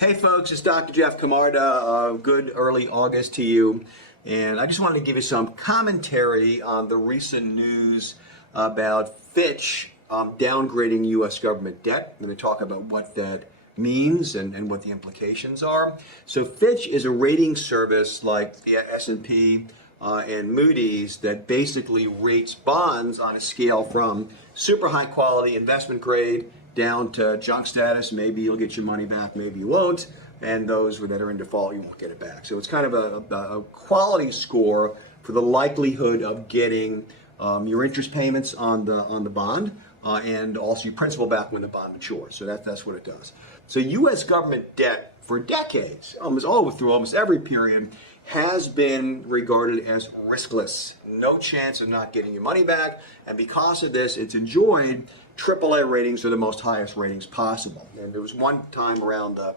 Hey folks, it's Dr. Jeff Camarda. Good early August to you. And I just wanted to give you some commentary on the recent news about Fitch downgrading U.S. government debt. I'm going to talk about what that means and what the implications are. So Fitch is a rating service like the S&P and Moody's that basically rates bonds on a scale from super high quality investment grade down to junk status. Maybe you'll get your money back, maybe you won't, and those that are in default, you won't get it back. So it's kind of a quality score for the likelihood of getting your interest payments on the bond and also your principal back when the bond matures. So that's what it does. So U.S. government debt for decades, through almost every period, has been regarded as riskless. No chance of not getting your money back, and because of this, it's enjoyed AAA ratings are the most highest ratings possible. And there was one time around the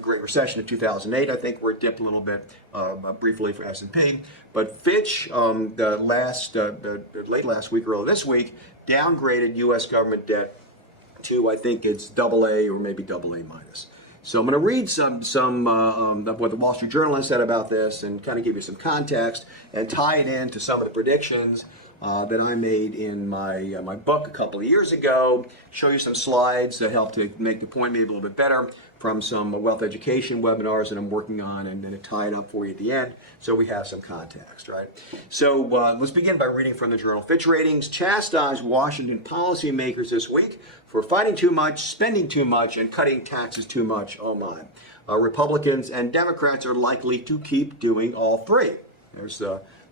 Great Recession of 2008, I think, where it dipped a little bit briefly for S&P. But Fitch, late last week, early this week, downgraded U.S. government debt to, I think it's AA or maybe AA minus. So I'm going to read some of what the Wall Street Journal has said about this and kind of give you some context and tie it into some of the predictions that I made in my book a couple of years ago, show you some slides that help to make the point maybe a little bit better from some wealth education webinars that I'm working on, and then tie it up for you at the end so we have some context, right? So let's begin by reading from the journal. Fitch Ratings chastised Washington policymakers this week for fighting too much, spending too much, and cutting taxes too much. Oh my. Republicans and Democrats are likely to keep doing all three. There's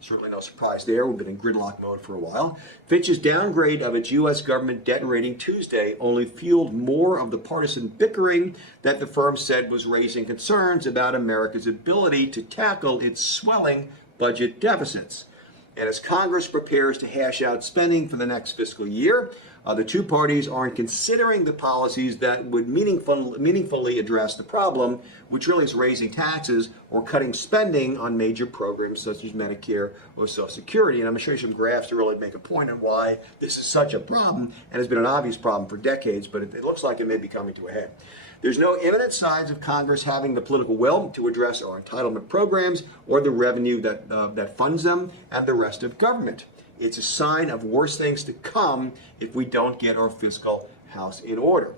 certainly no surprise there. We've been in gridlock mode for a while. Fitch's downgrade of its U.S. government debt rating Tuesday only fueled more of the partisan bickering that the firm said was raising concerns about America's ability to tackle its swelling budget deficits. And as Congress prepares to hash out spending for the next fiscal year, the two parties aren't considering the policies that would meaningfully address the problem, which really is raising taxes or cutting spending on major programs such as Medicare or Social Security. And I'm going to show you some graphs to really make a point on why this is such a problem, and has been an obvious problem for decades, but it looks like it may be coming to a head. There's no imminent signs of Congress having the political will to address our entitlement programs or the revenue that funds them and the rest of government. It's a sign of worse things to come if we don't get our fiscal house in order.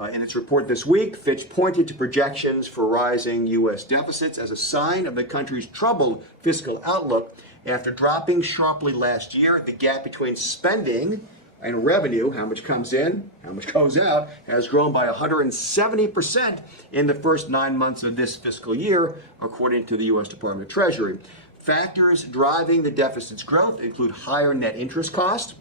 In its report this week, Fitch pointed to projections for rising U.S. deficits as a sign of the country's troubled fiscal outlook. After dropping sharply last year, the gap between spending and revenue, how much comes in, how much goes out, has grown by 170% in the first 9 months of this fiscal year, according to the U.S. Department of Treasury. Factors driving the deficit's growth include higher net interest costs.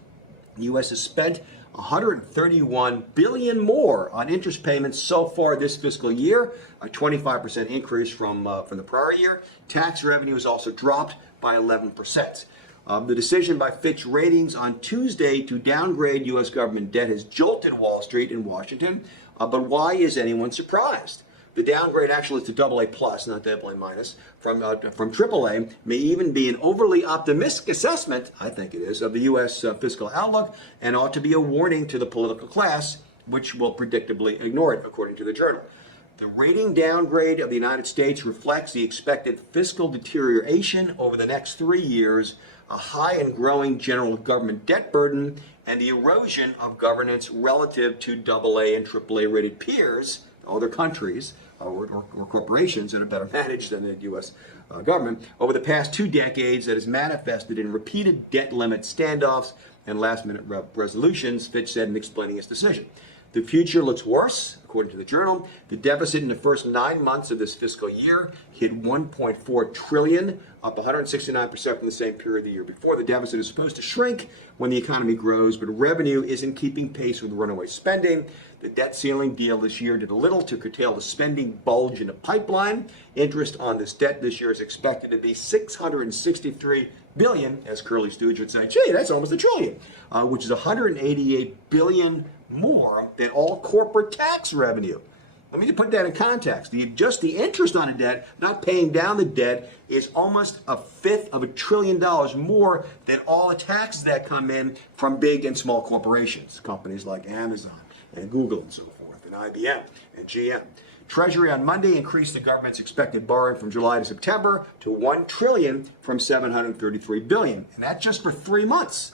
The U.S. has spent $131 billion more on interest payments so far this fiscal year, a 25% increase from the prior year. Tax revenue has also dropped by 11%. The decision by Fitch Ratings on Tuesday to downgrade U.S. government debt has jolted Wall Street and Washington, but why is anyone surprised? The downgrade actually is to AA plus, not AA minus, from AAA, may even be an overly optimistic assessment, I think it is, of the U.S. Fiscal outlook, and ought to be a warning to the political class, which will predictably ignore it, according to the journal. The rating downgrade of the United States reflects the expected fiscal deterioration over the next 3 years, a high and growing general government debt burden, and the erosion of governance relative to AA and AAA rated peers, other countries, or corporations that are better managed than the U.S. Government over the past 2 decades that has manifested in repeated debt limit standoffs and last-minute resolutions, Fitch said in explaining its decision. The future looks worse, according to the journal. The deficit in the first 9 months of this fiscal year hit $1.4 trillion, up 169% from the same period the year before. The deficit is supposed to shrink when the economy grows, but revenue isn't keeping pace with runaway spending. The debt ceiling deal this year did a little to curtail the spending bulge in the pipeline. Interest on this debt this year is expected to be $663 billion, as Curly Stooge would say. Gee, that's almost $1 trillion, which is $188 billion more than all corporate tax revenue. Let me put that in context. Just the interest on a debt, not paying down the debt, is almost $1/5 of $1 trillion more than all the taxes that come in from big and small corporations, companies like Amazon and Google and so forth, and IBM and GM. Treasury on Monday increased the government's expected borrowing from July to September to $1 trillion from $733 billion, and that's just for 3 months.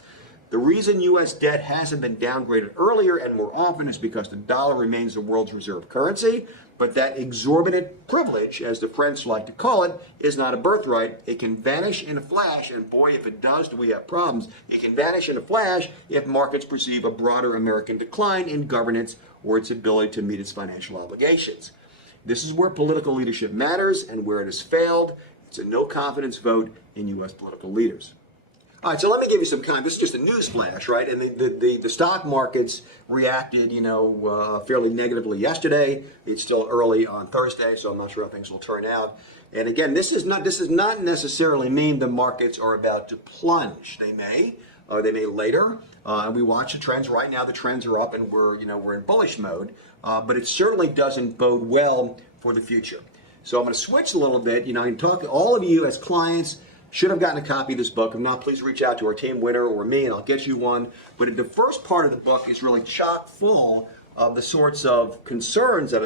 The reason U.S. debt hasn't been downgraded earlier and more often is because the dollar remains the world's reserve currency, but that exorbitant privilege, as the French like to call it, is not a birthright. It can vanish in a flash, and boy, if it does, do we have problems. It can vanish in a flash if markets perceive a broader American decline in governance or its ability to meet its financial obligations. This is where political leadership matters, and where it has failed, it's a no-confidence vote in U.S. political leaders. All right, so let me give you some kind. This is just a news flash, right? And the stock markets reacted, fairly negatively yesterday. It's still early on Thursday, so I'm not sure how things will turn out. And again, this is not necessarily mean the markets are about to plunge. They may later. And we watch the trends right now. The trends are up, and we're in bullish mode. But it certainly doesn't bode well for the future. So I'm going to switch a little bit. I can talk to all of you as clients. Should have gotten a copy of this book. If not, please reach out to our team winner or me, and I'll get you one. But the first part of the book is really chock full of the sorts of concerns that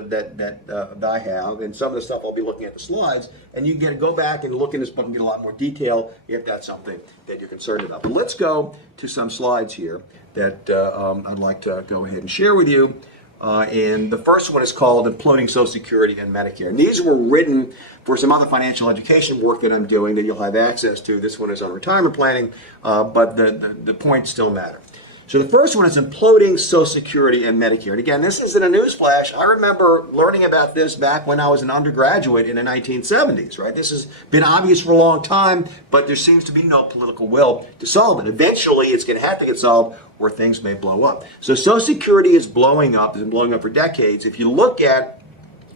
I have, and some of the stuff I'll be looking at the slides. And you can go back and look in this book and get a lot more detail if that's something that you're concerned about. But let's go to some slides here that I'd like to go ahead and share with you. And the first one is called Imploding Social Security and Medicare. And these were written for some other financial education work that I'm doing that you'll have access to. This one is on retirement planning, but the points still matter. So the first one is Imploding Social Security and Medicare. And again, this isn't a newsflash. I remember learning about this back when I was an undergraduate in the 1970s, right? This has been obvious for a long time, but there seems to be no political will to solve it. Eventually, it's going to have to get solved, or things may blow up. So Social Security is blowing up. It's been blowing up for decades. If you look at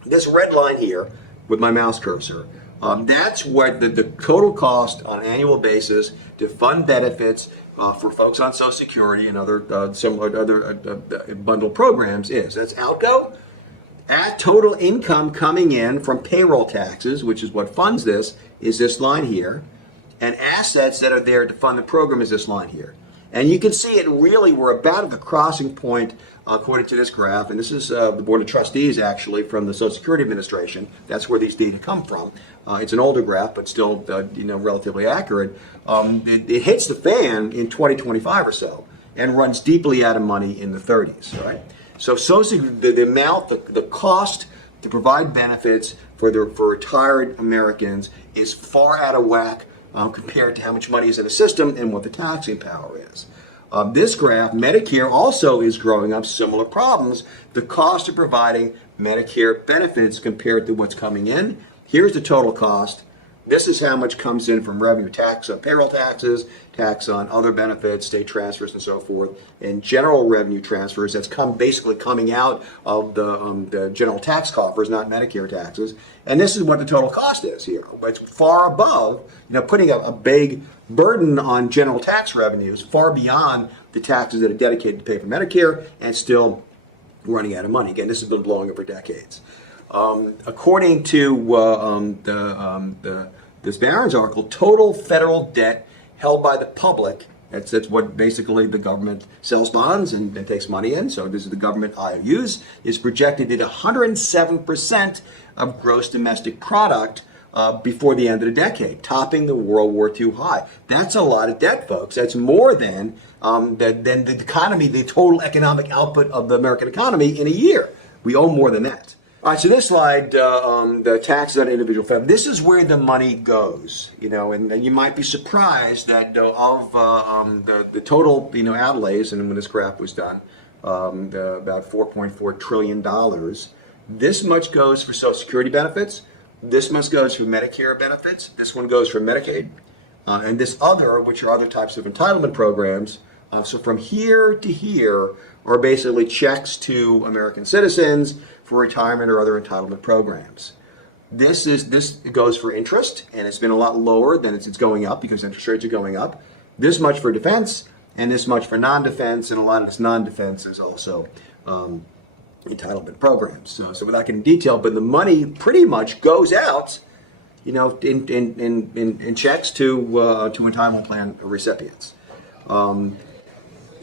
this red line here with my mouse cursor, that's what the total cost on an annual basis to fund benefits for folks on Social Security and other similar bundled programs is. That's outgo. At total income coming in from payroll taxes, which is what funds this, is this line here. And assets that are there to fund the program is this line here. And you can see it really, we're about at the crossing point according to this graph. And this is the Board of Trustees, actually, from the Social Security Administration. That's where these data come from. It's an older graph, but still relatively accurate. It hits the fan in 2025 or so and runs deeply out of money in the 30s, right? So the amount, the cost to provide benefits for retired Americans is far out of whack compared to how much money is in the system and what the taxing power is. This graph, Medicare also is growing up similar problems. The cost of providing Medicare benefits compared to what's coming in. Here's the total cost. This is how much comes in from revenue tax on payroll taxes, tax on other benefits, state transfers, and so forth, and general revenue transfers. That's basically coming out of the general tax coffers, not Medicare taxes. And this is what the total cost is here. It's far above, putting a big burden on general tax revenues, far beyond the taxes that are dedicated to pay for Medicare, and still running out of money. Again, this has been blowing up for decades. According to this Barron's article, total federal debt held by the public, that's what basically the government sells bonds and takes money in, so this is the government IOUs, is projected at 107% of gross domestic product before the end of the decade, topping the World War II high. That's a lot of debt, folks. That's more than the economy, the total economic output of the American economy in a year. We owe more than that. All right, so this slide, the taxes on individual family, this is where the money goes, and you might be surprised that of the total, outlays, and when this graph was done, about $4.4 trillion, this much goes for Social Security benefits, this much goes for Medicare benefits, this one goes for Medicaid, and this other, which are other types of entitlement programs. So from here to here are basically checks to American citizens for retirement or other entitlement programs. This goes for interest, and it's been a lot lower than it's going up because interest rates are going up. This much for defense, and this much for non-defense, and a lot of this non-defense is also entitlement programs. So without getting detail, but the money pretty much goes out, in checks to entitlement plan recipients.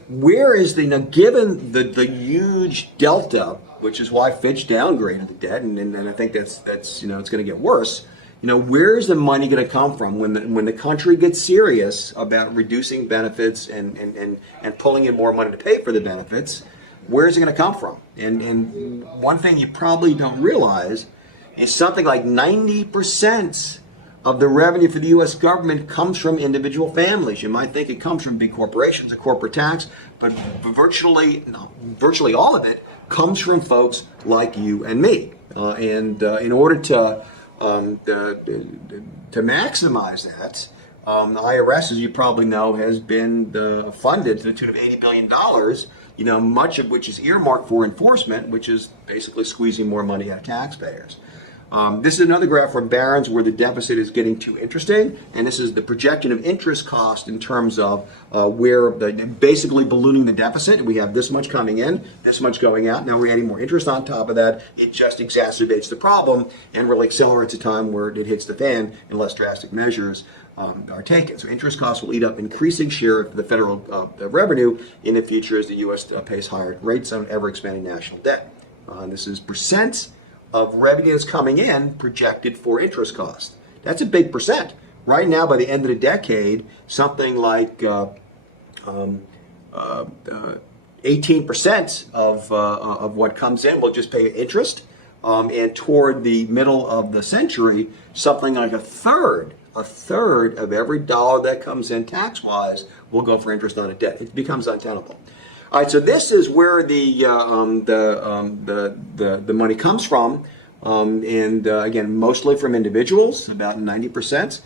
Where is given the huge delta which is why Fitch downgraded the debt, and I think that's it's going to get worse. Where's the money going to come from when the country gets serious about reducing benefits and pulling in more money to pay for the benefits? Where's it going to come from? And one thing you probably don't realize is something like 90% of the revenue for the U.S. government comes from individual families. You might think it comes from big corporations, a corporate tax, but virtually all of it comes from folks like you and me. In order to maximize that, the IRS, as you probably know, has been funded to the tune of $80 billion, much of which is earmarked for enforcement, which is basically squeezing more money out of taxpayers. This is another graph from Barron's where the deficit is getting too interesting, and this is the projection of interest cost in terms of where basically ballooning the deficit. We have this much coming in, this much going out. Now we're adding more interest on top of that. It just exacerbates the problem and really accelerates a time where it hits the fan and less drastic measures are taken. So interest costs will eat up increasing share of the federal revenue in the future as the U.S. Pays higher rates on ever-expanding national debt. This is percent of revenue that's coming in projected for interest cost. That's a big percent. Right now, by the end of the decade, something like 18% of what comes in will just pay interest. And toward the middle of the century, something like a third of every dollar that comes in tax-wise will go for interest on a debt. It becomes untenable. All right, so this is where the money comes from, and again, mostly from individuals, about 90%,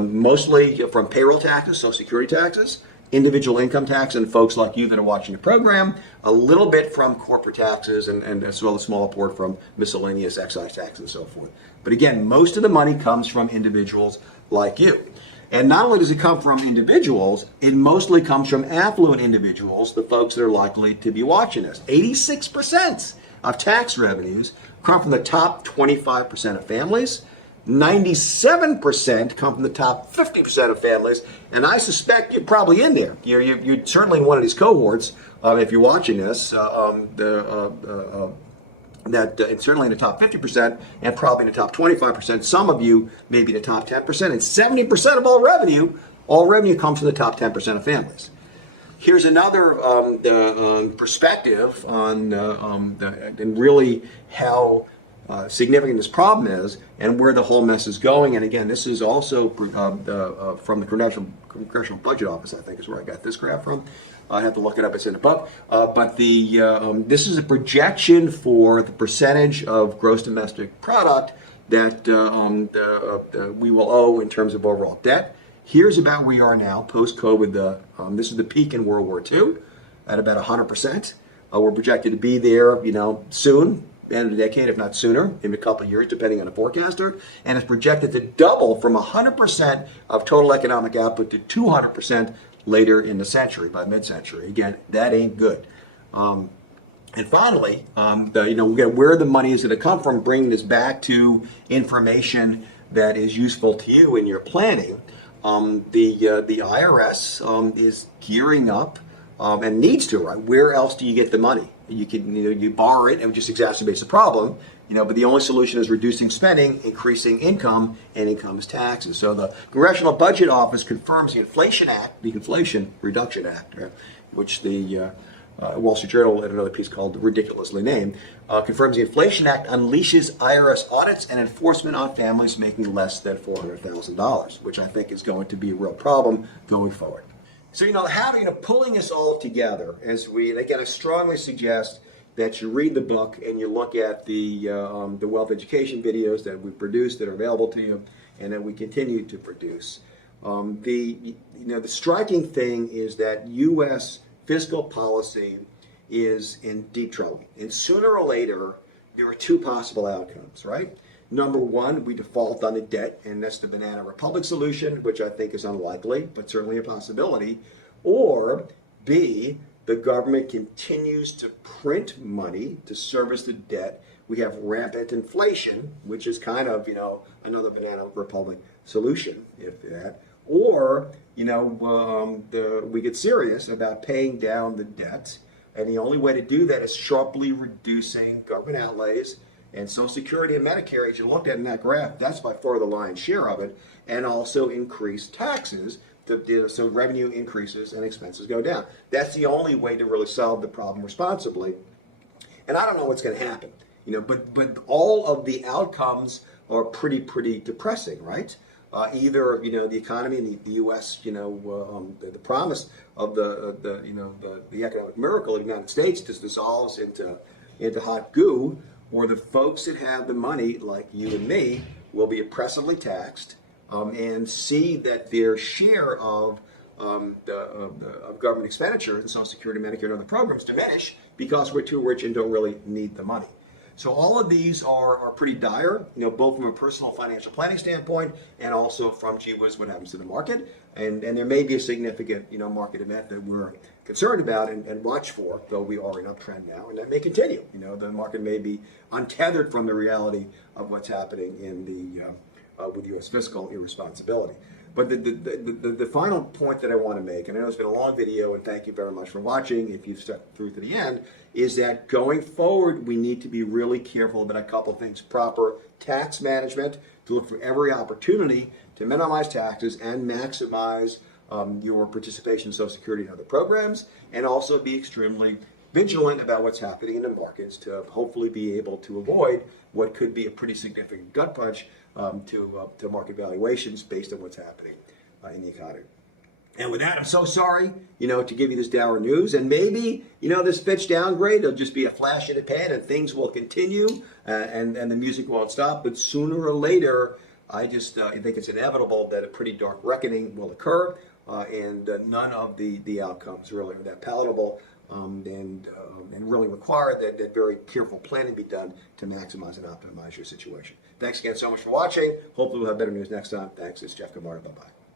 mostly from payroll taxes, Social Security taxes, individual income tax, and folks like you that are watching the program, a little bit from corporate taxes, and as well as a small part from miscellaneous excise tax and so forth. But again, most of the money comes from individuals like you. And not only does it come from individuals, it mostly comes from affluent individuals, the folks that are likely to be watching us. 86% of tax revenues come from the top 25% of families. 97% come from the top 50% of families. And I suspect you're probably in there. You're certainly in one of these cohorts, if you're watching this, and certainly in the top 50% and probably in the top 25%. Some of you may be the top 10%, and 70% of all revenue comes from the top 10% of families. Here's another perspective on and really how significant this problem is and where the whole mess is going. And again, this is also from the Congressional Budget Office, I think is where I got this graph from. I have to look it up, it's in above. But this is a projection for the percentage of gross domestic product that we will owe in terms of overall debt. Here's about where we are now, post-COVID. This is the peak in World War II at about 100%. We're projected to be there, soon, end of the decade, if not sooner, in a couple of years, depending on the forecaster. And it's projected to double from 100% of total economic output to 200% later in the century, by mid-century. Again, that ain't good. And finally, where the money is going to come from, bringing this back to information that is useful to you in your planning. The IRS is gearing up and needs to, right? Where else do you get the money? You borrow it, and it just exacerbates the problem. But the only solution is reducing spending, increasing income, and income is taxes. So the Congressional Budget Office confirms the Inflation Act, the Inflation Reduction Act, which the Wall Street Journal, in another piece called ridiculously named, confirms the Inflation Act unleashes IRS audits and enforcement on families making less than $400,000, which I think is going to be a real problem going forward. So, pulling this all together, and again, I strongly suggest that you read the book and you look at the wealth education videos that we produced that are available to you and that we continue to produce. The striking thing is that U.S. fiscal policy is in deep trouble. And sooner or later, there are two possible outcomes, right? Number one, we default on the debt, and that's the Banana Republic solution, which I think is unlikely, but certainly a possibility. Or B, the government continues to print money to service the debt. We have rampant inflation, which is kind of, another Banana Republic solution, if that. Or, we get serious about paying down the debt And the only way to do that is sharply reducing government outlays. And Social Security and Medicare, as you looked at in that graph, that's by far the lion's share of it. And also increase taxes so revenue increases and expenses go down. That's the only way to really solve the problem responsibly. And I don't know what's going to happen, but all of the outcomes are pretty depressing, right? Either the economy in the U.S., the promise of the economic miracle of the United States just dissolves into hot goo, or the folks that have the money, like you and me, will be oppressively taxed and see that their share of government expenditure, the Social Security, Medicare, and other programs diminish because we're too rich and don't really need the money. So all of these are pretty dire, both from a personal financial planning standpoint and also from, gee whiz, what happens to the market. And there may be a significant, market event that we're concerned about and watch for, though we are in uptrend now, and that may continue. The market may be untethered from the reality of what's happening in with U.S. fiscal irresponsibility. But the final point that I want to make, and I know it's been a long video, and thank you very much for watching if you've stuck through to the end, is that going forward, we need to be really careful about a couple of things. Proper tax management, to look for every opportunity to minimize taxes and maximize your participation in Social Security and other programs, and also be extremely vigilant about what's happening in the markets to hopefully be able to avoid what could be a pretty significant gut punch to market valuations based on what's happening in the economy. And with that, I'm so sorry, to give you this dour news. And maybe, this Fitch downgrade will just be a flash in the pan and things will continue and the music won't stop. But sooner or later, I think it's inevitable that a pretty dark reckoning will occur and none of the outcomes really are that palatable. And really require that very careful planning be done to maximize and optimize your situation. Thanks again so much for watching. Hopefully we'll have better news next time. Thanks. It's Jeff Gov't. Bye-bye.